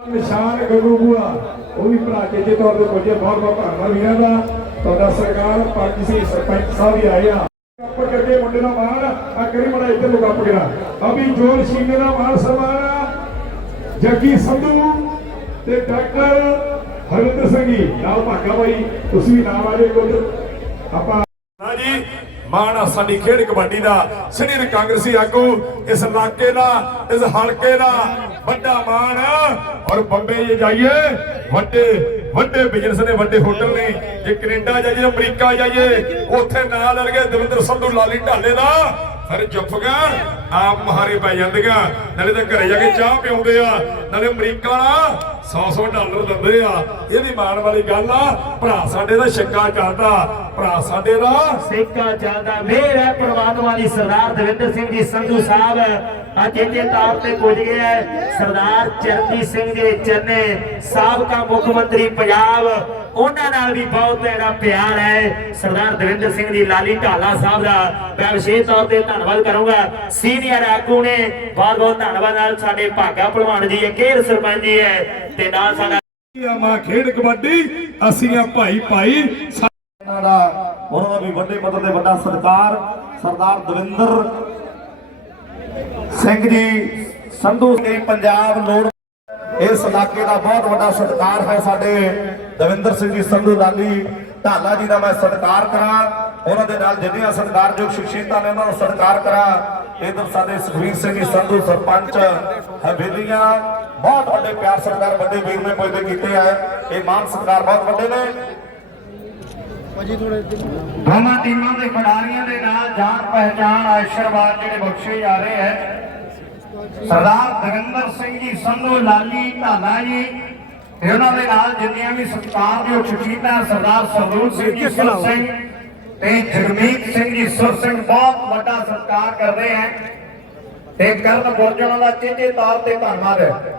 ਨਿਸ਼ਾਨ ਗੱਗੂ ਉਹ ਵੀ ਭਰਾ ਚੇਤੇ ਤੌਰ ਤੇ ਪੁੱਜੇ ਬਹੁਤ ਬਹੁਤ ਧੰਨਵਾਦ ਵੀਰਾਂ ਦਾ ਤੁਹਾਡਾ ਸਰਕਾਰ ਪਾਰਟੀ ਸੀ ਸਰਪੰਚ ਸਾਹਿਬ ਵੀ ਆਏ ਆ। ਕੱਪ ਕਰਕੇ ਮੁੰਡੇ ਦਾ ਮਾਣ ਆ ਕਰੀ ਮੜਾ ਇੱਧਰ ਨੂੰ ਕੱਪ ਅਭੀ ਜੋਲ ਸ਼ੀਨੇ ਦਾ ਮਾਣ ਸਨਮਾਨ, ਜੱਗੀ ਸੰਧੂ ਤੇ ਡਾਕਟਰ ਹਰਿੰਦਰ ਸਿੰਘ ਜੀ, ਨਾਲ ਭਾਗਾ ਬਾਈ, ਤੁਸੀਂ ਵੀ ਨਾਮ ਆ ਜਾਓ ਕੁਝ ਆਪਾਂ ਹਾਂਜੀ ਮਾਣ ਆ ਸਾਡੀ ਖੇਡ ਕਬੱਡੀ ਦਾ। ਸੀਨੀਅਰ ਕਾਂਗਰਸੀ ਆਗੂ, ਇਸ ਇਲਾਕੇ ਦਾ, ਇਸ ਹਲਕੇ ਦਾ, ਵੱਡਾ ਔਰ ਬੰਬੇ ਜੇ ਜਾਈਏ। ਵੱਡੇ ਵੱਡੇ ਬਿਜ਼ਨਸ ਨੇ, ਵੱਡੇ ਹੋਟਲ ਨੇ। ਜੇ ਕੈਨੇਡਾ ਜਾਈਏ, ਅਮਰੀਕਾ ਜਾਈਏ, ਉੱਥੇ ਨਾਲ ਲੜਗੇ ਦਵਿੰਦਰ ਸੰਧੂ ਲਾਲੀ ਢਾਲੇ ਦਾ ਫਿਰ ਜੱਫਗਾਂ ਆਪ ਮਹਾਰੇ ਪੈ ਜਾਂਦੀਆਂ ਨਾਲੇ ਤਾਂ ਘਰੇ ਜਾ ਕੇ ਚਾਹ ਪਿਉਂਦੇ ਆ। ਨਾਲੇ ਅਮਰੀਕਾ ਵਾਲਾ 100-100 ਡਾਲਰ ਦਿੰਦੇ ਆ। ਇਹਦੀ ਮਾਣ ਵਾਲੀ ਗੱਲ ਆ, ਭਰਾ ਸਾਡੇ ਦਾ ਛੱਕਾ ਚੱਲਦਾ। ਭਰਾ ਸਾਡੇ ਦਾ ਸਿੱਕਾ ਚੱਲਦਾ। ਮੇਰ ਹੈ ਪ੍ਰਮਾਤਮਾ ਦੀ ਸਰਦਾਰ ਦਵਿੰਦਰ ਸਿੰਘ ਜੀ, ਸੰਧੂ ਸਾਹਿਬ। ਅੱਜ ਇਹਦੇ ਤੌਰ ਤੇ ਪੁੱਜ ਗਿਆ ਹੈ ਸਰਦਾਰ ਚਰਨਜੀਤ ਸਿੰਘ ਜੀ ਚੰਨੇ ਸਾਬਕਾ ਮੁੱਖ ਮੰਤਰੀ ਪੰਜਾਬ। ਉਹਨਾਂ ਨਾਲ ਵੀ ਬਹੁਤ ਜਿਹੜਾ ਪਿਆਰ ਹੈ। ਸਰਦਾਰ ਦਵਿੰਦਰ ਸਿੰਘ ਜੀ, ਲਾਲੀ ਢਾਲਾ ਸਾਹਿਬ ਦਾ। ਮੈਂ ਵਿਸ਼ੇਸ਼ ਤੌਰ ਤੇ ਧੰਨਵਾਦ ਕਰੂੰਗਾ। ਸੀਨੀਅਰ ਆਗੂ ਨੇ ਬਹੁਤ ਬਹੁਤ ਧੰਨਵਾਦ ਨਾਲ ਸਾਡੇ ਭਾਗਾ ਭਲਵਾਨ ਜੀ ਅਕੇਰ ਸਰਪੰਚ ਜੀ ਹੈ। ਤੇ ਨਾਲ ਸਾਡਾ ਆ ਮਾਂ ਖੇਡ ਕਬੱਡੀ ਅਸੀਂ ਆ ਭਾਈ ਭਾਈ। ਸਾ- ਇਹਨਾਂ ਦਾ ਉਹਨਾਂ ਦਾ ਵੀ ਵੱਡੇ ਪੱਧਰ ਤੇ ਵੱਡਾ ਸਤਿਕਾਰ ਸਰਦਾਰ ਦਵਿੰਦਰ ਸਿੰਘ ਜੀ ਸੰਧੂ ਪੰਜਾਬ ਲੋੜ। ਇਸ ਇਲਾਕੇ ਦਾ ਬਹੁਤ ਵੱਡਾ ਸਤਿਕਾਰ ਹੈ ਸਾਡੇ ਦਵਿੰਦਰ ਸਿੰਘ ਜੀ ਸੰਧੂ ਲਾਲੀ ਢਾਲਾ ਜੀ ਦਾ ਮੈਂ ਸਤਿਕਾਰ ਕਰਾਂ। ਉਹਨਾਂ ਦੇ ਨਾਲ ਜਿੰਨੀਆਂ ਸਤਿਕਾਰਯੋਗ ਸ਼ਖਸੀਅਤਾਂ ਨੇ ਉਹਨਾਂ ਦਾ ਸਤਿਕਾਰ ਕਰਾਂ। ਇਧਰ ਸਾਡੇ ਸੁਖਵੀਰ ਸਿੰਘ ਜੀ ਸੰਧੂ ਸਰਪੰਚ ਹਵੇਲੀਆਂ ਬਹੁਤ ਵੱਡੇ ਪਿਆਰ ਸਤਿਕਾਰ ਵੱਡੇ ਵੀਰ ਨੇ ਪੁੱਜਦੇ ਕੀਤੇ ਆ। ਇਹ ਮਾਨ ਸਤਿਕਾਰ ਬਹੁਤ ਵੱਡੇ ਨੇ। ਦੋਵਾਂ ਟੀਮਾਂ ਦੇ ਖਿਡਾਰੀਆਂ ਦੇ ਨਾਲ ਜਾਣ ਪਹਿਚਾਣ ਆਸ਼ੀਰਵਾਦ ਜਿਹੜੇ ਬਖਸ਼ੇ ਜਾ ਰਹੇ ਹੈ। ਸਰਦਾਰ ਦਵਿੰਦਰ ਸਿੰਘ ਜੀ ਸੰਧੂ ਲਾਲੀ ਢਾਲਾ ਜੀ ਤੇ ਉਹਨਾਂ ਦੇ ਨਾਲ ਜਿੰਨੀਆਂ ਵੀ ਸਤਿਕਾਰਯੋਗ ਸ਼ਖਸੀਅਤਾਂ ਸਰਦਾਰ ਸਰਦੂਲ ਸਿੰਘ ਜੀ ਸਿੰਘ ਤੇ ਜਗਮੀਤ ਸਿੰਘ ਜੀ ਸੁਰ ਸਿੰਘ ਬਹੁਤ ਵੱਡਾ ਸਤਿਕਾਰ ਕਰਦੇ ਹੈ ਤੇ ਕਰਨ ਬੁਰਜਣਾ ਦਾ ਚੇਚੇ ਤੌਰ ਤੇ ਧੰਨਵਾਦ ਹੈ।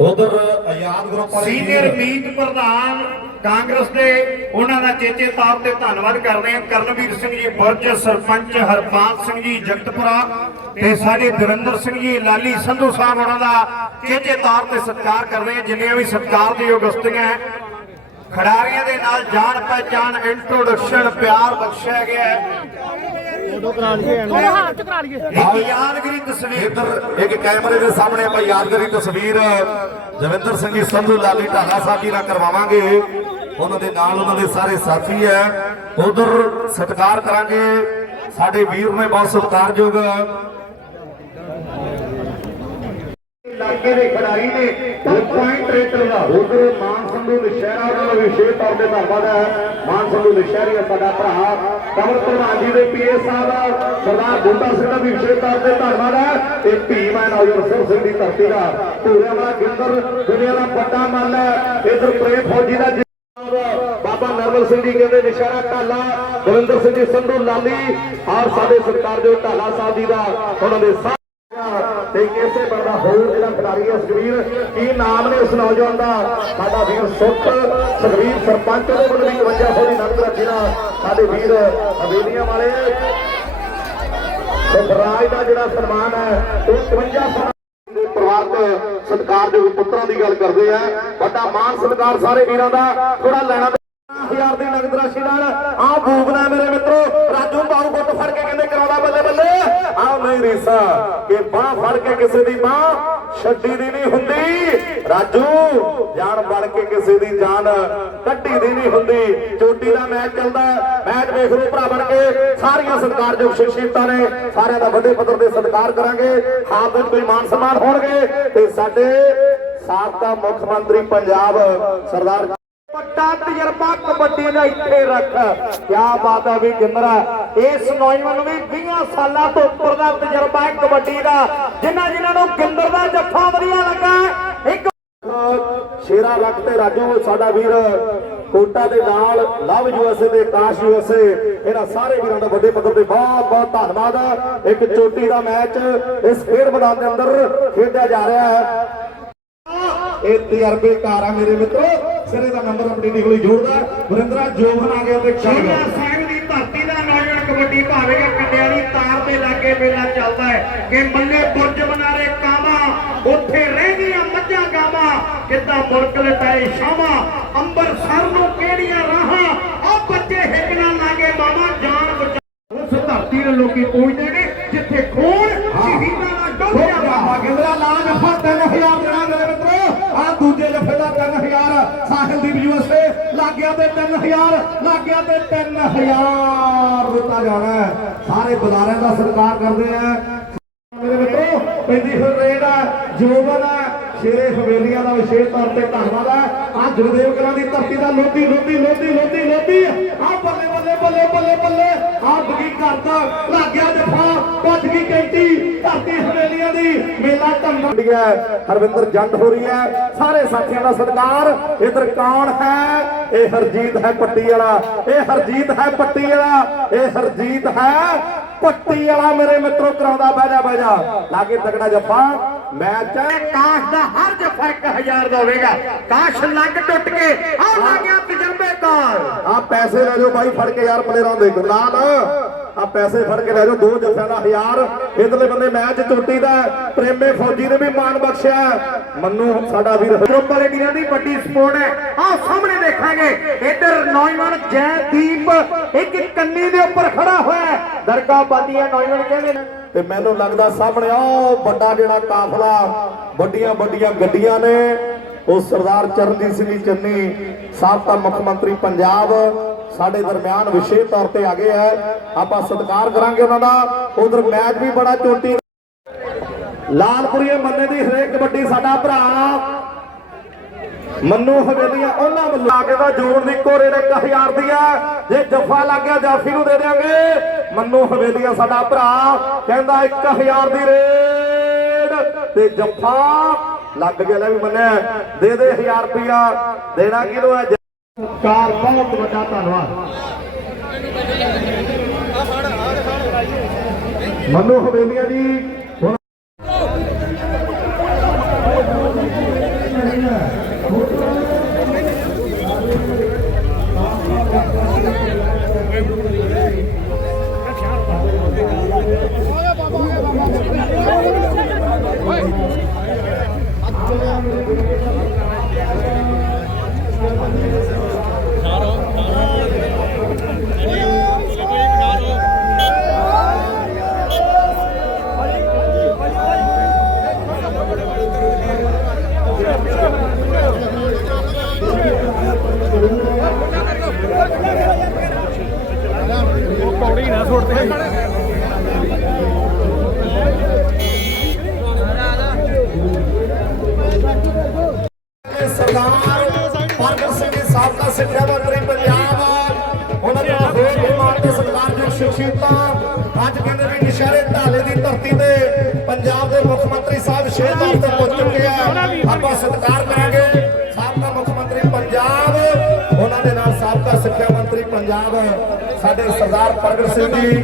ਉਧਰ ਆਜ਼ਾਦ ਗਰੁੱਪ ਵਾਲੇ ਸੀਨੀਅਰ ਮੀਤ ਪ੍ਰਧਾਨ ਕਾਂਗਰਸ ਦੇ ਉਹਨਾਂ ਦਾ ਚੇਚੇ ਤੌਰ ਤੇ ਧੰਨਵਾਦ ਕਰਦੇ ਹਾਂ। ਕਰਨਵੀਰ ਸਿੰਘ ਜੀ ਬੁਰਜ ਸਰਪੰਚ ਹਰਪਾਲ ਸਿੰਘ ਜੀ ਜਗਤਪੁਰਾ ਤੇ ਸਾਡੇ ਦਵਿੰਦਰ ਸਿੰਘ ਜੀ ਲਾਲੀ ਸੰਧੂ ਸਾਹਿਬ ਉਹਨਾਂ ਦਾ ਚੇਚੇ ਤੌਰ ਤੇ ਸਤਿਕਾਰ ਕਰਦੇ ਹਾਂ। ਜਿੰਨੀਆਂ ਵੀ ਸਤਿਕਾਰ ਦੀ ਹਸਤੀਆਂ ਹੈ ਖਿਡਾਰੀਆਂ ਦੇ ਨਾਲ ਜਾਣ ਪਹਿਚਾਣ ਇੰਟਰੋਡਕਸ਼ਨ ਪਿਆਰ ਬਖਸ਼ਿਆ ਗਿਆ ਹੈ। ਥੋੜਾ ਹੱਥ ਚ ਕਰਾ ਲਈਏ। ਇੱਕ ਯਾਦਗਾਰੀ ਤਸਵੀਰ। ਇੱਧਰ ਇੱਕ ਕੈਮਰੇ ਦੇ ਸਾਹਮਣੇ ਆਪਾਂ ਯਾਦਗਾਰੀ ਤਸਵੀਰ ਦਵਿੰਦਰ ਸਿੰਘ ਜੀ ਸੰਧੂ ਲਾਲੀ ਢਾਲਾ ਸਾਹਿਬ ਜੀ ਨਾਲ ਕਰਵਾਵਾਂਗੇ। ਉਹਨਾਂ ਦੇ ਨਾਲ ਉਹਨਾਂ ਦੇ ਸਾਰੇ ਸਾਥੀ ਹੈ। ਉਧਰ ਸਤਿਕਾਰ ਕਰਾਂਗੇ। ਸਾਡੇ ਵੀਰ ਨੇ ਬਹੁਤ ਸਤਿਕਾਰਯੋਗ। ਇਲਾਕੇ ਦੇ ਖਿਡਾਰੀ ਨੇ ਪੁਆਇੰਟ ਰੇਟਰ ਦਾ ਉਧਰ ਮਾਨ ਸੰਧੂ ਨਸ਼ਹਿਰਾ ਉਹਨਾਂ ਦਾ ਵਿਸ਼ੇਸ਼ ਤੌਰ ਤੇ ਧੰਨਵਾਦ ਹੈ। ਮਾਨ ਸੰਧੂ ਨਸ਼ਹਿਰੀ ਸਾਡਾ ਭਰਾ। ਕਮਲ ਪ੍ਰਧਾਨ ਜੀ ਦੇ ਪੀਏ ਸਾਹਿਬ ਸਰਦਾਰ ਬੁੱਢਾ ਸਿੰਘ ਦਾ ਵੀ ਵਿਸ਼ੇਸ਼ ਤੌਰ ਤੇ ਧੰਨਵਾਦ ਹੈ। ਤੇ ਭੀਮੈਨ ਔਰ ਸੁਰ ਸਿੰਘ ਦੀ ਧਰਤੀ ਦਾ। ਧੂਰਿਆਂ ਵਾਲਾ ਗਿੰਦਰ, ਦੁਨੀਆ ਦਾ ਵੱਡਾ ਮੱਲ ਹੈ। ਇਧਰ ਪ੍ਰੇਮ ਫੌਜੀ ਦਾ ਬਾਬਾ ਨਰਮਲ ਸਿੰਘ ਜੀ ਕਹਿੰਦੇ ਨਿਸ਼ਾਰਾ ਢਾਲਾ। ਦਵਿੰਦਰ ਸਿੰਘ ਜੀ ਸੰਧੂ ਲਾਲੀ। ਔਰ ਸਾਡੇ ਸਰਕਾਰ ਸਤਿਕਾਰਯੋਗ ਢਾਲਾ ਸਾਹਿਬ ਜੀ ਦਾ। ਉਹਨਾਂ ਦੇ ਤੇ ਕਿਸੇ ਬੰਦਾ ਹੋਰ ਜਿਹੜਾ ਖਿਡਾਰੀ ਹੈ ਸੁਖਵੀਰ, ਕੀ ਨਾਮ ਨੇ ਉਸ ਨੌਜਵਾਨ ਦਾ? ਸਾਡਾ ਵੀਰ ਸੁੱਖ, ਸੁਖਵੀਰ ਸਰਪੰਚ ਦੇ ਵੱਲੋਂ 5100 ਦੀ ਨਗਦ ਰਾਸ਼ੀ ਨਾਲ। ਸਾਡੇ ਵੀਰ ਹਵੇਲੀਆਂ ਵਾਲੇ। ਤੇ ਦਾ ਜਿਹੜਾ ਸਨਮਾਨ ਹੈ, ਉਹ 5100 ਦੇ ਪਰਿਵਾਰ ਦੇ ਸਤਿਕਾਰਯੋਗ ਪੁੱਤਰਾਂ ਦੀ ਗੱਲ ਕਰਦੇ ਆ। ਵੱਡਾ ਮਾਨ ਸਤਿਕਾਰ ਸਾਰੇ ਵੀਰਾਂ ਦਾ। ਥੋੜਾ ਲੈਣਾ ਹਜ਼ਾਰ ਦੀ ਨਗਦ ਰਾਸ਼ੀ ਨਾਲ। ਆ ਭੂਗਨਾ ਮੇਰੇ ਮਿੱਤਰੋ। ਰਾਜੂ ਬਾਹੂ ਗੁੱਟ ਫੜ ਕੇ ਕਹਿੰਦੇ ਕਰਾਉਣਾ ਬੱਲੇ ਬੱਲੇ। ਨਹੀਂ ਰੀਸਾ ਕਿ ਬਾਹ ਫੜ ਕੇ ਕਿਸੇ ਦੀ ਬਾਹ ਛੱਡੀ ਦੀ ਨਹੀਂ ਹੁੰਦੀ। ਰਾਜੂ, ਜਾਨ ਬਣ ਕੇ ਕਿਸੇ ਦੀ ਜਾਨ ਕੱਢੀ ਦੀ ਨਹੀਂ ਹੁੰਦੀ। ਚੋਟੀ ਦਾ ਮੈਚ ਚੱਲਦਾ ਮੈਚ ਵੇਖ ਲਓ ਭਰਾ ਬਣ ਕੇ। ਸਾਰੀਆਂ ਸਤਿਕਾਰਯੋਗ ਸ਼ਖਸੀਅਤਾਂ ਨੇ। ਸਾਰਿਆਂ ਦਾ ਵੱਡੇ ਪੱਧਰ ਤੇ ਸਤਿਕਾਰ ਕਰਾਂਗੇ। ਹਾਲ ਕੋਈ ਮਾਨ ਸਨਮਾਨ ਹੋਣਗੇ। ਤੇ ਸਾਡੇ ਸਾਬਕਾ ਮੁੱਖ ਮੰਤਰੀ ਪੰਜਾਬ ਸਰਦਾਰ ਵੱਡਾ ਤਜਰਬਾ ਕਬੱਡੀ ਦਾ ਇੱਥੇ ਰੱਖ। ਕਿਆ ਬਾਤ ਹੈ ਵੀ ਗਿੰਦਰਾ ਇਸ ਨੌਜਵਾਨ ਨੂੰ ਵੀ 20 ਸਾਲਾਂ ਤੋਂ ਉੱਪਰ ਦਾ ਤਜਰਬਾ ਹੈ ਕਬੱਡੀ ਦਾ, ਜਿਨ੍ਹਾਂ ਜਿਨ੍ਹਾਂ ਨੂੰ ਗਿੰਦਰ ਦਾ ਜੱਫਾ ਵਧੀਆ ਲੱਗਾ। ਇੱਕ ਸ਼ੇਰਾ ਰੱਖ ਤੇ ਰਾਜੂ, ਸਾਡਾ ਵੀਰ ਕੋਟਾ ਦੇ ਨਾਲ ਲਵ ਯੂਐਸਏ ਤੇ ਕਾਸ਼ ਯੂਐਸਏ ਇਹਨਾਂ ਸਾਰੇ ਵੀਰਾਂ ਦਾ ਵੱਡੇ ਪੱਧਰ ਤੇ ਬਹੁਤ ਬਹੁਤ ਧੰਨਵਾਦ। ਇੱਕ ਚੋਟੀ ਦਾ ਮੈਚ ਇਸ ਖੇਡ ਮੈਦਾਨ ਦੇ ਅੰਦਰ ਖੇਡਿਆ ਜਾ ਰਿਹਾ ਹੈ। ਇਹ ਤਜਰਬੇਕਾਰ ਆ ਮੇਰੇ ਮਿੱਤਰੋ। ਸਿਰੇ ਦਾ ਨੰਬਰ ਆਪਣੀ ਨਿਕਲੀ ਜੋੜਦਾ। ਗੁਰਿੰਦਰਾ ਜੋਬਨ ਆ ਗਿਆ ਤੇ ਸ਼ਿਵਿਆ ਸਿੰਘ ਦੀ ਧਰਤੀ ਦਾ ਨੌਜਵਾਨ ਕਬੱਡੀ ਭਾਵੇਗਾ ਕੰਡਿਆਲੀ ਤਾਰ ਦੇ ਲਾਗੇ ਮੇਲਾ ਚੱਲਦਾ ਹੈ। ਕਿ ਮੱਲੇ ਬੁਰਜ ਬਨਾਰੇ ਕਾਵਾ ਉੱਥੇ ਰਹਿੰਦੀਆਂ ਮੱਝਾਂ ਗਾਵਾਂ। ਕਿੱਦਾਂ ਮੁਲਕ ਲਟਾਏ ਸ਼ਾਮਾ ਅੰਬਰਸਰ ਨੂੰ ਕਿਹੜੀਆਂ ਰਾਹਾਂ? ਉਹ ਬੱਚੇ ਹਿੱਕ ਨਾਲ ਲਾਗੇ ਮਾਮਾ ਜਾਨ ਬਚਾ ਉਸ ਧਰਤੀ ਨੂੰ ਲੋਕੀ ਪਹੁੰਚਦੇ ਨੇ ਜਿੱਥੇ ਖੂਨ ਸ਼ਹੀਦਾਂ ਨਾਲ ਲਾ ਜਫਾ 3000 ਦੇਣਾ ਮੇਰੇ ਮਿੱਤਰੋ। ਆ ਦੂਜੇ ਜਫੇ ਦਾ 3000 ਸਾਹਿਲਦੀਪ ਯੂਐਸਏ ਲੱਗਿਆ ਤੇ 3000 ਲੱਗਿਆ ਤੇ 3000 ਦਿੱਤਾ ਜਾਣਾ ਸਾਰੇ ਬਜ਼ਾਰਾਂ ਦਾ ਸਰਕਾਰ ਕਰਦੇ ਆ। ਮੇਰੇ ਮਿੱਤਰੋ, ਪੈਂਦੀ ਹੋਈ ਰੇਡ ਹੈ ਜੋਬਨ ਹੈ ਸ਼ੇਰੇ ਹਵੇਲੀਆਂ ਦਾ ਵਿਸ਼ੇਸ਼ ਤੌਰ ਤੇ ਧੰਨਵਾਦ ਹੈ ਆ ਜਗਦੇਵ ਕਲਾਂ ਦੀ ਧਰਤੀ ਦਾ ਲੋਧੀ ਲੋਧੀ ਲੋਧੀ ਲੋਧੀ ਲੋਧੀ ਆ। ਬੱਲੇ ਬੱਲੇ ਬੱਲੇ ਬੱਲੇ ਬੱਲੇ ਆ ਕਰਦਾ ਲੱਗ ਗਿਆ ਜਫਾ ਭੱਜ ਗਈ ਕੈਂਟੀ, ਧਰਤੀ ਹਵੇਲੀਆਂ ਦੀ। ਮੇਲਾ ਧੰਮ ਹੈ। ਹਰਵਿੰਦਰ ਜੰਡ ਹੋ ਰਹੀ ਹੈ। ਸਾਰੇ ਸਾਥੀਆਂ ਦਾ ਸਤਿਕਾਰ ਇਧਰ ਕੌਣ ਹੈ? ਇਹ ਹਰਜੀਤ ਹੈ ਪੱਟੀ ਵਾਲਾ ਇਹ ਹਰਜੀਤ ਹੈ ਪੱਟੀ ਵਾਲਾ ਇਹ ਹਰਜੀਤ ਹੈ ਪੱਟੀ ਵਾਲਾ ਮੇਰੇ ਮਿੱਤਰੋ, ਕਰਾਉਂਦਾ ਬਹਿ ਜਾ ਬਹਿ ਜਾ। ਲਾਗੇ ਤਗੜਾ ਜੱਫਾ। ਮੈਂ ਹੈ ਕਾਸ਼ ਦਾ ਹਰ ਜਫਾ 1000 ਦਾ ਹੋਵੇਗਾ। ਕਾਸ਼ ਲੱਗ ਟੁੱਟ ਕੇ ਆ ਲੱਗਿਆ ਤਜਰਬੇਕਾਰ ਆ ਪੈਸੇ ਲੈ ਜਾਓ ਬਾਈ, ਫੜ ਕੇ ਯਾਰ ਪਲੇਅਰਾਂ ਦੇ। ਗੁਲਾਲ ਆ ਪੈਸੇ ਫੜ ਕੇ ਲੈ ਜਾਓ ਦੋ ਜੱਫਿਆਂ ਦਾ ਹਜ਼ਾਰ ਇਧਰਲੇ ਬੰਦੇ ਮੈਚ ਚੋਟੀ ਦਾ। ਪ੍ਰੇਮੇ ਫੌਜੀ ਨੇ ਵੀ ਮਾਣ ਬਖਸ਼ਿਆ। ਮੰਨੂ ਸਾਡਾ ਵੀਰ ਗਰੁੱਪ ਵਾਲੇ ਵੀਰਾਂ ਦੀ ਵੱਡੀ ਸਪੋਰਟ ਹੈ ਆਹ ਸਾਹਮਣੇ ਦੇਖਾਂਗੇ ਇੱਧਰ ਨੌਜਵਾਨ ਜੈਦੀਪ ਇੱਕ ਕੰਨੀ ਦੇ ਉੱਪਰ ਖੜਾ ਹੋਇਆ ਦਰਗਾਹ ਬਾਦੀਆਂ ਨੌਜਵਾਨ ਕਹਿੰਦੇ ਨੇ ਤੇ ਮੈਨੂੰ ਲੱਗਦਾ ਸਾਹਮਣੇ ਉਹ ਵੱਡਾ ਜਿਹੜਾ ਕਾਫਲਾ ਵੱਡੀਆਂ ਵੱਡੀਆਂ ਗੱਡੀਆਂ ਨੇ ਉਹ ਸਰਦਾਰ ਚਰਨਜੀਤ ਸਿੰਘ ਚੰਨੀ ਸਾਬਕਾ ਮੁੱਖ ਮੰਤਰੀ ਪੰਜਾਬ ਸਾਡੇ ਦਰਮਿਆਨ ਵਿਸ਼ੇਸ਼ ਤੌਰ ਤੇ ਆ ਗਏ ਹੈ ਆਪਾਂ ਸਤਿਕਾਰ ਕਰਾਂਗੇ ਉਹਨਾਂ ਦਾ। ਉਧਰ ਮੈਚ ਵੀ ਬੜਾ ਚੋਟੀ ਲਾਲਪੁਰੀਏ ਮੰਨੇ ਦੀ ਹਰੇਕ ਕਬੱਡੀ ਸਾਡਾ ਭਰਾ। ਮੰਨੂ ਹਵੇਲੀਆਂ ਉਹਨਾਂ ਵੱਲੋਂ। ਆ ਕੇ ਦਾ ਜੋੜ ਦੀ ਕੋਰੇ ਦੇ 1000 ਦੀ ਆ। ਜੇ ਜੱਫਾ ਲੱਗ ਗਿਆ, ਜਾਫੀ ਨੂੰ ਦੇ ਦੇਾਂਗੇ ਮੰਨੂ ਹਵੇਲੀਆਂ ਸਾਡਾ ਭਰਾ। ਕਹਿੰਦਾ 1000 ਦੀ ਰੇਡ ਤੇ ਜੱਫਾ ਲੱਗ ਗਿਆ ਲੈ ਵੀ ਮੰਨਿਆ। ਦੇ ਦੇ 1000 ਰੁਪਿਆ ਦੇਣਾ ਕਿਹਨੂੰ ਹੈ? ਕਾਰ ਬਹੁਤ ਵੱਡਾ ਧੰਨਵਾਦ। ਮੰਨੂ ਹਵੇਲੀਆਂ ਜੀ ਮੰਤਰੀ ਸਾਹਿਬ ਸ਼ੇਰ ਤੌਰ ਪਹੁੰਚ ਚੁੱਕੇ ਆ। ਆਪਾਂ ਸਤਿਕਾਰ ਕਰਾਂਗੇ। ਸਾਬਕਾ ਮੁੱਖ ਮੰਤਰੀ ਪੰਜਾਬ, ਉਹਨਾਂ ਦੇ ਨਾਲ ਸਾਬਕਾ ਸਿੱਖਿਆ ਮੰਤਰੀ ਪੰਜਾਬ, ਸਾਡੇ ਸਰਦਾਰ ਪ੍ਰਗਟ ਸਿੰਘ ਜੀ।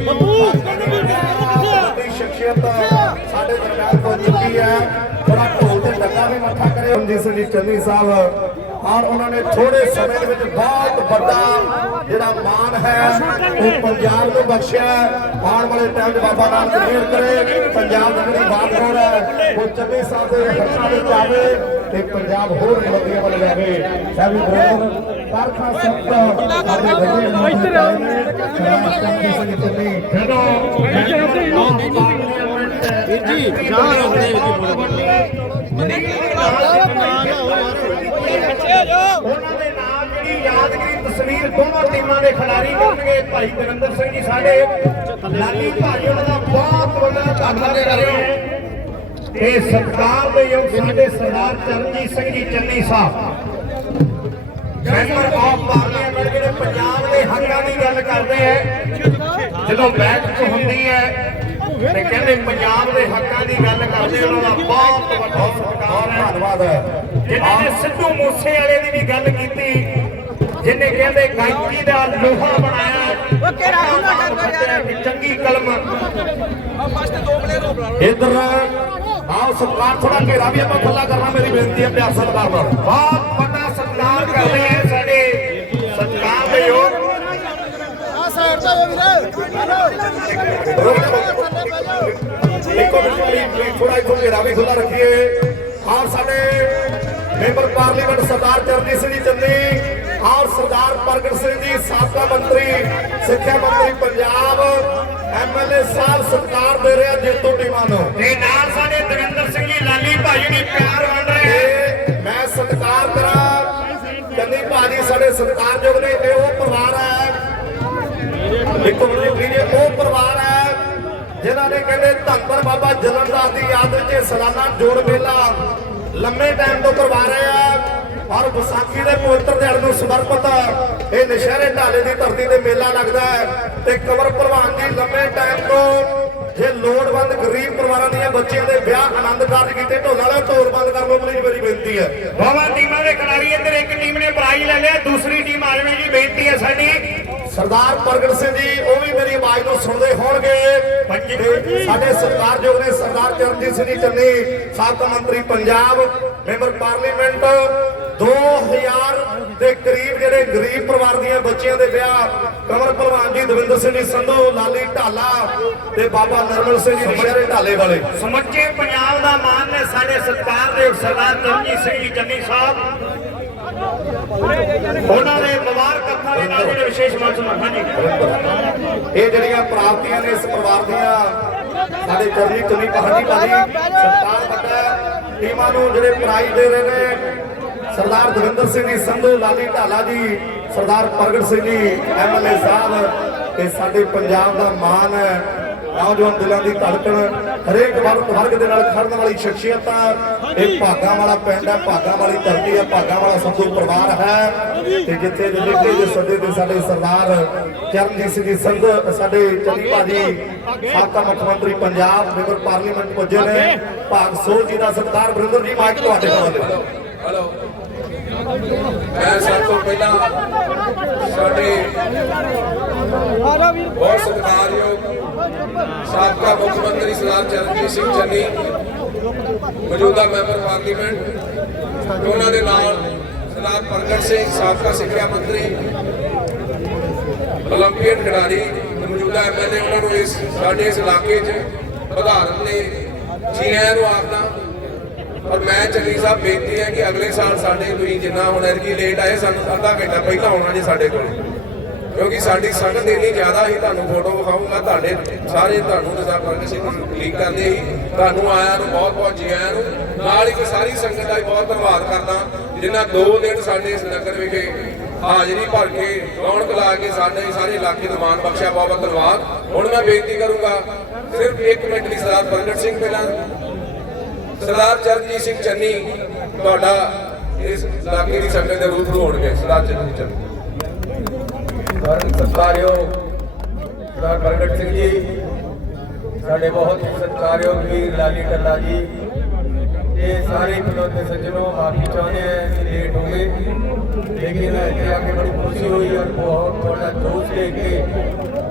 ਸ਼ਖਸੀਅਤ ਸਾਡੇ ਦਰਮਿਆਨ ਪਹੁੰਚ ਚੁੱਕੀ ਹੈ। ਥੋੜਾ ਢੋਲ ਤੇ ਡੱਗਾ ਵੀ ਮੱਥਾ ਕਰੇ ਰਣਜੀਤ ਸਿੰਘ ਜੀ, ਚੰਨੀ ਸਾਹਿਬ। ਔਰ ਉਹਨਾਂ ਨੇ ਥੋੜੇ ਸਮੇਂ ਦੇ ਵਿੱਚ ਬਹੁਤ ਵੱਡਾ ਜਿਹੜਾ ਮਾਨ ਹੈ ਉਹ ਪੰਜਾਬ ਨੂੰ ਬਖਸ਼ਿਆ ਹੈ। ਆਉਣ ਵਾਲੇ ਟਾਈਮ 'ਚ ਬਾਬਾ ਨਾਨਕ ਮਿਹਰ ਕਰੇ ਪੰਜਾਬ ਦੀ ਜਿਹੜੀ ਬਾਗਡੋਰ ਹੈ ਉਹ ਚੰਨੀ ਸਾਹਿਬ ਦੇ ਹੱਥਾਂ ਵਿੱਚ ਆਵੇ ਤੇ ਪੰਜਾਬ ਹੋਰ ਬੁਲੰਦੀਆਂ ਵੱਲ ਜਾਵੇ ਸਭੀ ਬਰੋਬਰ ਕਾਰਖਾ ਸਖਤ ਸਾਡੇ ਵੱਡੇ ਇੱਧਰ ਚੰਨੀ ਸਿੰਘ ਚੰਨੀ ਉਹਨਾਂ ਦੇ ਨਾਲ ਜਿਹੜੀ ਯਾਦਗਰੀ ਤਸਵੀਰ ਦੋਵਾਂ ਟੀਮਾਂ ਦੇ ਖਿਡਾਰੀ ਕਰਨਗੇ। ਭਾਈ ਦਵਿੰਦਰ ਸਿੰਘ ਜੀ ਸਾਡੇ ਲਾਲੀ ਭਾਈ ਉਹਨਾਂ ਦਾ ਬਹੁਤ ਵੱਡਾ ਧੰਨਵਾਦ ਕਰ ਰਹੇ ਹਾਂ। ਇਹ ਦੇ ਯੋਗ ਸਾਡੇ Sardar Charanjit Singh ji, Channi Sahib. Member of parliament ਜਿਹੜੇ ਪੰਜਾਬ ਦੇ ਹੱਕਾਂ ਦੀ ਗੱਲ ਕਰਦੇ ਹੈ ਜਦੋਂ ਬੈਠਕ ਹੁੰਦੀ ਹੈ ਤੇ ਕਹਿੰਦੇ ਪੰਜਾਬ ਦੇ ਹੱਕਾਂ ਦੀ ਗੱਲ ਕਰਦੇ ਉਹਨਾਂ ਦਾ ਬਹੁਤ ਵੱਡਾ ਸਤਿਕਾਰ ਹੈ। ਧੰਨਵਾਦ। ਹੈ ਜਿਨ੍ਹਾਂ ਨੇ ਸਿੱਧੂ ਮੂਸੇ ਵਾਲੇ ਦੀ ਵੀ ਗੱਲ ਕੀਤੀ ਜਿਨੇ ਕਹਿੰਦੇ ਗਾਇਕੀ ਦਾ ਲੋਹਾ ਬਣਾਇਆ ਉਹ ਕਿਹੜਾ ਉਹਨਾਂ ਕਰਦਾ ਯਾਰ ਚੰਗੀ ਕਲਮ। ਇੱਧਰ ਆਓ ਸਤਿਕਾਰ ਥੋੜਾ ਘੇਰਾ ਵੀ ਆਪਾਂ ਖੁੱਲਾ ਕਰਨਾ ਮੇਰੀ ਬੇਨਤੀ ਹੈ ਪਿਆਰ ਸਤਿਕਾਰ ਨਾਲ। ਬਹੁਤ ਵੱਡਾ ਸਤਿਕਾਰ ਕਰਦੇ ਥੋੜਾ ਇੱਥੋਂ ਘੇਰਾ ਵੀ ਖੁੱਲਾ ਰੱਖੀਏ ਆਹ ਸਾਡੇ ਮੈਂਬਰ ਪਾਰਲੀਮੈਂਟ ਸਰਦਾਰ ਚਰਨਜੀਤ ਸਿੰਘ ਜੀ ਚੰਨੀ ਔਰ ਸਰਦਾਰ ਪ੍ਰਗਟ ਸਿੰਘ ਜੀ ਸਾਬਕਾ ਮੰਤਰੀ ਸਿੱਖਿਆ ਮੰਤਰੀ ਪੰਜਾਬ ਐਮਐਲਏ ਸਾਹਿਬ ਸਤਿਕਾਰ ਦੇ ਰਿਹਾ ਜੇਤੂ ਟੀਮਾਂ ਨੂੰ ਤੇ ਨਾਲ ਸਾਡੇ ਹੈ। ਦੇਖੋ ਉਹ ਪਰਿਵਾਰ ਹੈ ਜਿਨ੍ਹਾਂ ਨੇ ਕਹਿੰਦੇ ਧੰਨ ਬਾਬਾ ਜਲਨਦਾਸ ਦੀ ਯਾਦ ਵਿੱਚ ਸਾਲਾਨਾ ਜੋੜ ਮੇਲਾ ਲੰਮੇ ਟਾਈਮ ਤੋਂ ਕਰਵਾ ਰਹੇ ਆ। ਔਰ ਵਿਸਾਖੀ ਦੇ ਪਵਿੱਤਰ ਦਿਹਾੜੇ ਨੂੰ ਸਮਰਪਿਤ ਇਹ ਨਸ਼ਹਿਰੇ ਢਾਲੇ ਦੀ ਧਰਤੀ ਤੇ ਮੇਲਾ ਲੱਗਦਾ ਹੈ ਤੇ ਕਵਰ ਪ੍ਰਵਾਨ ਜੀ ਲੰਮੇ ਟਾਈਮ ਤੋਂ ਜੇ ਲੋੜਵੰਦ ਗਰੀਬ ਪਰਿਵਾਰਾਂ ਦੀਆਂ ਬੱਚੀਆਂ ਦੇ ਵਿਆਹ ਆਨੰਦ ਕਾਰਜ ਕੀਤੇ, ਢੋਲ ਵਾਲਾ ਢੋਲ ਬੰਦ ਕਰ ਲਓ ਪਲੀਜ਼ ਮੇਰੀ ਬੇਨਤੀ ਹੈ। ਦੋਵਾਂ ਟੀਮਾਂ ਦੇ ਖਿਡਾਰੀ ਇੱਧਰ ਇੱਕ ਟੀਮ ਨੇ ਪ੍ਰਾਈਜ਼ ਲੈ ਲਿਆ, ਦੂਸਰੀ ਟੀਮ ਆ ਜਾਵੇ ਜੀ, ਬੇਨਤੀ ਹੈ ਸਾਡੀ। ਸਰਦਾਰ ਪ੍ਰਗਟ ਸਿੰਘ ਜੀ ਉਹ ਵੀ ਮੇਰੀ ਆਵਾਜ਼ ਨੂੰ ਸੁਣਦੇ ਹੋਣਗੇ। ਸਾਡੇ ਸਤਿਕਾਰਯੋਗ ਨੇ ਸਰਦਾਰ ਚਰਨਜੀਤ ਸਿੰਘ ਜੀ ਚੰਨੀ ਸਾਬਕਾ ਮੰਤਰੀ ਪੰਜਾਬ ਮੈਂਬਰ ਪਾਰਲੀਮੈਂਟ 2000 ਦੇ ਕਰੀਬ ਜਿਹੜੇ ਗਰੀਬ ਪਰਿਵਾਰ ਦੀਆਂ ਬੱਚੀਆਂ ਦੇ ਵਿਆਹ ਕਮਰ ਭਲਵਾਨ ਜੀ ਦਵਿੰਦਰ ਸਿੰਘ ਜੀ ਸੰਧੂ ਲਾਲੀ ਢਾਲਾ ਤੇ ਬਾਬਾ ਨਰਮਲ ਸਿੰਘ ਜੀ ਸ਼ਹਿਰੇ ਢਾਲੇ ਵਾਲੇ। ਸਮੁੱਚੇ ਪੰਜਾਬ ਦਾ ਮਾਨ ਨੇ ਸਾਡੇ ਸਤਿਕਾਰ ਦੇ ਸਰਦਾਰ ਚਰਨਜੀਤ ਸਿੰਘ ਜੀ ਚੰਨੀ ਸਾਹਿਬ। ਉਹਨਾਂ ਦੇ ਮੁਬਾਰਕ ਅੱਖਾਂ ਦੇ ਨਾਲ ਜਿਹੜੇ ਵਿਸ਼ੇਸ਼ ਮੰਚ ਨੂੰ। ਹਾਂਜੀ ਇਹ ਜਿਹੜੀਆਂ ਪ੍ਰਾਪਤੀਆਂ ਨੇ ਇਸ ਪਰਿਵਾਰ ਦੀਆਂ, ਸਾਡੇ ਚਰਨੀ ਚੰਨੀ ਪਹਾੜੀ ਭਾਜੀ ਸਰਕਾਰ ਵੱਡਾ ਟੀਮਾਂ ਨੂੰ ਜਿਹੜੇ ਪ੍ਰਾਈਜ਼ ਦੇ ਰਹੇ ਨੇ, ਸਰਦਾਰ ਦਵਿੰਦਰ ਸਿੰਘ ਜੀ, ਸੰਧੂ ਲਾਲੀ ਢਾਲਾ ਜੀ, ਸਰਦਾਰ ਪ੍ਰਗਟ ਸਿੰਘ ਜੀ ਐਮਐਲਏ ਸਾਹਿਬ, ਤੇ ਸਾਡੇ ਪੰਜਾਬ ਦਾ ਮਾਣ ਹੈ। ਨੌਜਵਾਨ ਦਿਲਾਂ ਦੀ ਧੜਕਣ ਹਰੇਕ ਵਰਗ ਵਰਗ ਦੇ ਨਾਲ ਖੜਨ ਵਾਲੀ ਸ਼ਖਸੀਅਤ ਇਹ ਭਾਗਾਂ ਵਾਲਾ ਪਿੰਡ ਹੈ ਭਾਗਾਂ ਵਾਲੀ ਧਰਤੀ ਹੈ ਭਾਗਾਂ ਵਾਲਾ ਸੰਧੂ ਪਰਿਵਾਰ ਹੈ। ਤੇ ਜਿੱਥੇ ਦੇ ਨਿੱਕੇ ਦੇ ਸੱਦੇ ਦੇ ਸਾਡੇ ਸਰਦਾਰ ਚਰਨਜੀਤ ਸਿੰਘ ਜੀ ਸੰਧੂ ਸਾਡੇ ਚੰਨੀ ਭਾਜੀ ਸਾਬਕਾ ਮੁੱਖ ਮੰਤਰੀ ਪੰਜਾਬ ਮੈਂਬਰ ਪਾਰਲੀਮੈਂਟ ਪੁੱਜੇ ਨੇ। ਭਾਗ ਸੋਲ ਜੀ ਦਾ ਸਰਦਾਰ ਵਰਿੰਦਰ ਜੀ ਮਾਈਕ ਤੁਹਾਡੇ ਹਵਾਲੇ ਹੈਲੋ। ਮੈਂ ਸਭ ਤੋਂ ਪਹਿਲਾਂ ਸਾਡੇ ਬਹੁਤ ਸਤਿਕਾਰਯੋਗ ਸਾਬਕਾ ਮੁੱਖ ਮੰਤਰੀ ਸਰਦਾਰ ਚਰਨਜੀਤ ਸਿੰਘ ਚੰਨੀ ਮੌਜੂਦਾ ਮੈਂਬਰ ਪਾਰਲੀਮੈਂਟ ਤੇ ਉਹਨਾਂ ਦੇ ਨਾਲ ਸਰਦਾਰ ਪ੍ਰਗਟ ਸਿੰਘ ਸਾਬਕਾ ਸਿੱਖਿਆ ਮੰਤਰੀ 올림픽 ਖਿਡਾਰੀ ਤੇ ਮੌਜੂਦਾ ਐਮਐਲਏ ਉਹਨਾਂ ਨੂੰ ਇਸ ਸਾਡੇ ਇਸ ਇਲਾਕੇ 'ਚ ਵਧਾਰਨ ਨੇ ਜੀ ਆਇਆਂ ਨੂੰ ਆਖਦਾ ਔਰ ਮੈਂ ਚੰਨੀ ਸਾਹਿਬ ਬੇਨਤੀ ਹੈ ਕਿ ਅਗਲੇ ਸਾਲ ਸਾਡੇ ਤੁਸੀਂ ਜਿੰਨਾ ਹੁਣ ਐਤਕੀ ਲੇਟ ਆਏ ਸਾਨੂੰ ਅੱਧਾ ਘੰਟਾ ਪਹਿਲਾਂ ਆਉਣਾ ਜੀ ਸਾਡੇ ਕੋਲ ਕਿਉਂਕਿ ਸਾਡੀ ਸੰਗਤ ਇੰਨੀ ਜ਼ਿਆਦਾ ਹੀ ਤੁਹਾਨੂੰ ਫੋਟੋ ਵਿਖਾਊਂਗਾ ਤੁਹਾਡੇ ਸਾਰੇ ਤੁਹਾਨੂੰ ਤੇ ਸਾਹਿਬ ਪ੍ਰਗਟ ਸਿੰਘ ਕਲੀਕ ਕਰਦੇ ਹੀ। ਤੁਹਾਨੂੰ ਆਇਆਂ ਨੂੰ ਬਹੁਤ ਬਹੁਤ ਜੀ ਆਇਆਂ ਨੂੰ। ਨਾਲ ਹੀ ਸਾਰੀ ਸੰਗਤ ਦਾ ਵੀ ਬਹੁਤ ਧੰਨਵਾਦ ਕਰਦਾ ਜਿਨ੍ਹਾਂ ਦੋ ਦਿਨ ਸਾਡੇ ਇਸ ਨਗਰ ਵਿਖੇ ਹਾਜ਼ਰੀ ਭਰ ਕੇ, ਰੌਣਕ ਲਾ ਕੇ ਸਾਡੇ ਸਾਰੇ ਇਲਾਕੇ ਨੂੰ ਮਾਣ ਬਖਸ਼ਿਆ, ਬਹੁਤ ਬਹੁਤ ਧੰਨਵਾਦ। ਹੁਣ ਮੈਂ ਬੇਨਤੀ ਕਰੂੰਗਾ, ਸਿਰਫ 1 ਮਿੰਟ ਲਈ ਸਰਦਾਰ ਪ੍ਰਗਟ ਸਿੰਘ ਪਹਿਲਾਂ। ਸਰਦਾਰ ਚਰਨਜੀਤ ਸਿੰਘ ਚੰਨੀ ਤੁਹਾਡਾ ਇਸ ਇਲਾਕੇ ਦੀ ਸੰਗਤ ਦੇ ਰੂਪ ਹੋਣਗੇ। ਸਰਦਾਰ ਚਰਨਜੀਤ ਚੰਨੀ। ਸਤਿਕਾਰਯੋਗ ਸਰਦਾਰ ਪ੍ਰਗਟ ਸਿੰਘ ਜੀ ਸਾਡੇ ਬਹੁਤ ਹੀ ਸਤਿਕਾਰਯੋਗ ਵੀਰ ਲਾਲੀ ਟੱਲਾ ਜੀ ਇਹ ਸਾਰੇ ਖਲੋਤੇ ਸੱਜਣੋਂ ਮਾਫੀ ਚਾਹੁੰਦੇ ਆ ਲੇਟ ਹੋ ਗਏ ਲੇਕਿਨ ਇੱਥੇ ਆ ਕੇ ਬੜੀ ਖੁਸ਼ੀ ਹੋਈ ਔਰ ਬਹੁਤ ਤੁਹਾਡਾ ਜੋਸ਼ ਦੇਖ ਕੇ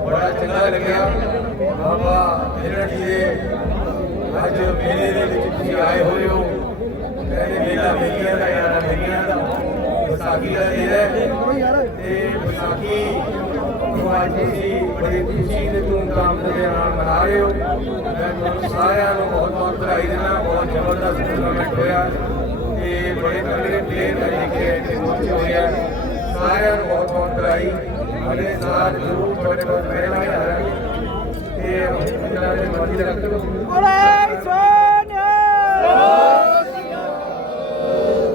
ਬੜਾ ਚੰਗਾ ਲੱਗਿਆ ਬਾਬਾ ਜਿਹੜਾ ਜੀ ਦੇ ਅੱਜ ਮੇਲੇ ਦੇ ਵਿੱਚ ਤੁਸੀਂ ਆਏ ਹੋਏ ਹੋ ਕਹਿੰਦੇ ਮੇਲਾ ਮੇਲੀਆਂ ਦਾ ਯਾਰ ਮੇਲੀਆਂ ਦਾ ਵਿਸਾਖੀ ਦਾ ਦਿਨ ਹੈ ਅੱਜ ਤੁਸੀਂ ਬੜੀ ਖੁਸ਼ੀ ਤੇ ਧੂਮਧਾਮ ਦੇ ਨਾਲ ਮਨਾ ਰਹੇ ਹੋ। ਮੈਂ ਤੁਹਾਨੂੰ ਸਾਰਿਆਂ ਨੂੰ ਬਹੁਤ ਬਹੁਤ ਵਧਾਈ ਦਿੰਦਾ ਬਹੁਤ ਜ਼ਬਰਦਸਤ ਟੂਰਨਾਮੈਂਟ ਹੋਇਆ। ਤੇ ਬੜੇ ਤਗੜੇ ਪਲੇਅਰ ਲੈ ਕੇ ਇੱਥੇ ਪਹੁੰਚੇ ਹੋਏ ਆ। ਸਾਰਿਆਂ ਨੂੰ ਬਹੁਤ ਬਹੁਤ ਵਧਾਈ। ਅਗਲੇ ਸਾਲ ਜ਼ਰੂਰ ਤੁਹਾਡੇ ਕੋਲ ਮਿਲਾਂਗੇ ਹਾਲਾਂਕਿ ਤੇ ਉਹਨਾਂ ਦੇ ਮਰਜ਼ੀ ਰੱਖੋ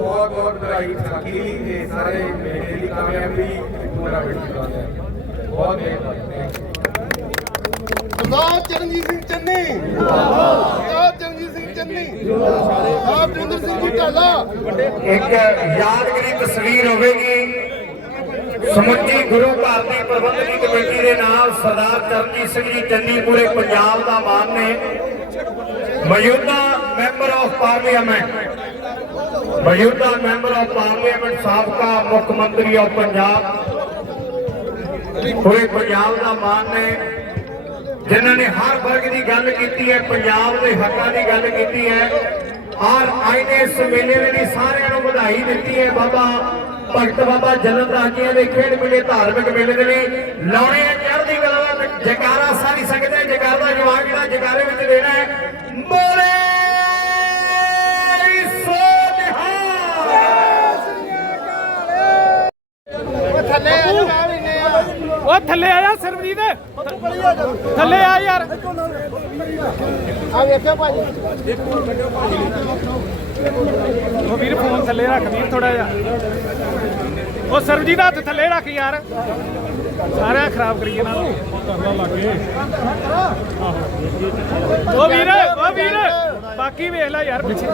ਬਹੁਤ ਬਹੁਤ ਵਧਾਈ ਸਾਕੀ ਤੇ ਸਾਰੇ ਮੇਲੇ ਦੀ ਕਾਮਯਾਬੀ। ਟੂਰਨਾਮੈਂਟ ਦੀ ਕਾਮਯਾਬੀ ਬਹੁਤ ਮਿਹਰਬਾਨੀ। ਸਰਦਾਰ ਚਰਨਜੀਤ ਸਿੰਘ ਚੰਨੀ। ਸਰਦਾਰ ਚਰਨਜੀਤ ਸਿੰਘ ਚੰਨੀ। ਸਰਦਾਰ ਦਵਿੰਦਰ ਸਿੰਘ ਜੀ ਢਾਲਾ। ਇੱਕ ਯਾਦਗਾਰੀ ਤਸਵੀਰ ਹੋਵੇਗੀ। ਸਮੁੱਚੀ ਗੁਰੂ ਘਰ ਦੀ ਪ੍ਰਬੰਧਕੀ ਕਮੇਟੀ ਦੇ ਨਾਲ ਸਰਦਾਰ ਚਰਨਜੀਤ ਸਿੰਘ ਜੀ ਚੰਨੀ ਪੂਰੇ ਪੰਜਾਬ ਦਾ ਮਾਨ ਨੇ। ਮੌਜੂਦਾ ਮੈਂਬਰ ਆਫ ਪਾਰਲੀਮੈਂਟ। ਮੌਜੂਦਾ ਮੈਂਬਰ ਆਫ ਪਾਰਲੀਮੈਂਟ ਸਾਬਕਾ ਮੁੱਖ ਮੰਤਰੀ ਆਫ ਪੰਜਾਬ। ਪੂਰੇ ਪੰਜਾਬ ਦਾ ਮਾਨ ਨੇ, ਜਿਨ੍ਹਾਂ ਨੇ ਹਰ ਵਰਗ ਦੀ ਗੱਲ ਕੀਤੀ ਹੈ, ਪੰਜਾਬ ਦੇ ਹੱਕਾਂ ਦੀ ਗੱਲ ਕੀਤੀ ਹੈ ਔਰ ਆਈਨੇ ਇਸ ਮੇਲੇ ਦੇ ਲਈ ਸਾਰਿਆਂ ਨੂੰ ਵਧਾਈ ਦਿੱਤੀ ਹੈ ਬਾਬਾ ਭਗਤ ਬਾਬਾ ਜਨਮ ਦਾਗੀਆਂ ਦੇ ਖੇਡ ਮੇਲੇ, ਧਾਰਮਿਕ ਮੇਲੇ ਦੇ ਲਈ ਲਾਉਣੇ ਚੜ੍ਹਦੀ ਕਲਾ ਦਾ ਜਕਾਰਾ, ਸਾਰੀ ਸਕਦੇ ਹੈ ਜਕਾਰਾ ਦਾ ਜਵਾਬ ਜਿਹੜਾ ਜਕਾਰੇ ਵਿੱਚ ਦੇਣਾ ਹੈ ਉਹ ਥੱਲੇ ਆ ਜਾ ਸਰਬਜੀਤ। ਥੱਲੇ ਆ ਯਾਰ। ਆ ਵੇਖਿਓ ਭਾਜੀ ਉਹ ਵੀਰ ਫੋਨ ਥੱਲੇ ਰੱਖ ਵੀਰ ਥੋੜਾ ਜਿਹਾ। ਉਹ ਸਰਬਜੀਤ ਹੱਥ ਥੱਲੇ ਰੱਖ ਯਾਰ। ਸਾਰਿਆਂ ਖਰਾਬ ਕਰੀਏ ਨਾ। ਉਹ ਵੀਰ ਉਹ ਵੀਰ। ਬਾਕੀ ਵੇਖ ਲੈ ਯਾਰ ਪਿੱਛੇ।